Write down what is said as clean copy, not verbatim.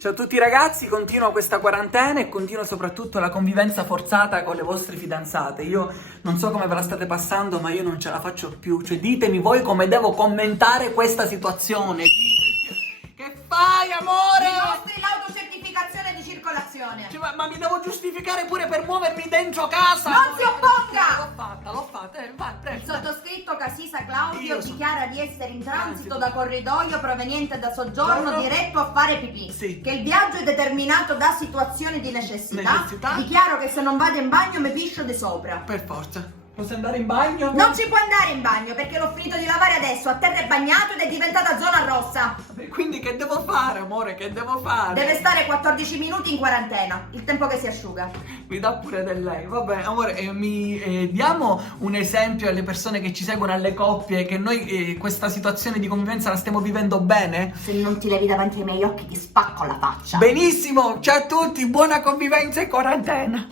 Ciao a tutti ragazzi, continua questa quarantena e continua soprattutto la convivenza forzata con le vostre fidanzate. Io non so come ve la state passando, ma io non ce la faccio più. Cioè, ditemi voi come devo commentare questa situazione. Che fai, amore? Dimostri l'autocertificazione di circolazione. Cioè, ma mi devo giustificare pure per muovermi dentro casa? Non si opponga! L'ho fatta, vai, Il presto. sottoscritto Casisa Claudio Io sono- dichiara di essere in transito da corridoio proveniente da soggiorno diretto a fare pipì. Sì. Che il viaggio è determinato da situazioni di necessità. Necessità. Dichiaro che se non vado in bagno mi piscio di sopra. Per forza. Posso andare in bagno? Non ci può andare in bagno perché l'ho finito di lavare adesso, a terra è bagnato ed è diventata zona rossa. Quindi che devo fare, amore? Che devo fare? Deve stare 14 minuti in quarantena, il tempo che si asciuga. Mi dà pure del lei. Vabbè, amore, diamo un esempio alle persone che ci seguono, alle coppie, che noi questa situazione di convivenza la stiamo vivendo bene? Se non ti levi davanti ai miei occhi ti spacco la faccia. Benissimo, ciao a tutti, buona convivenza e quarantena.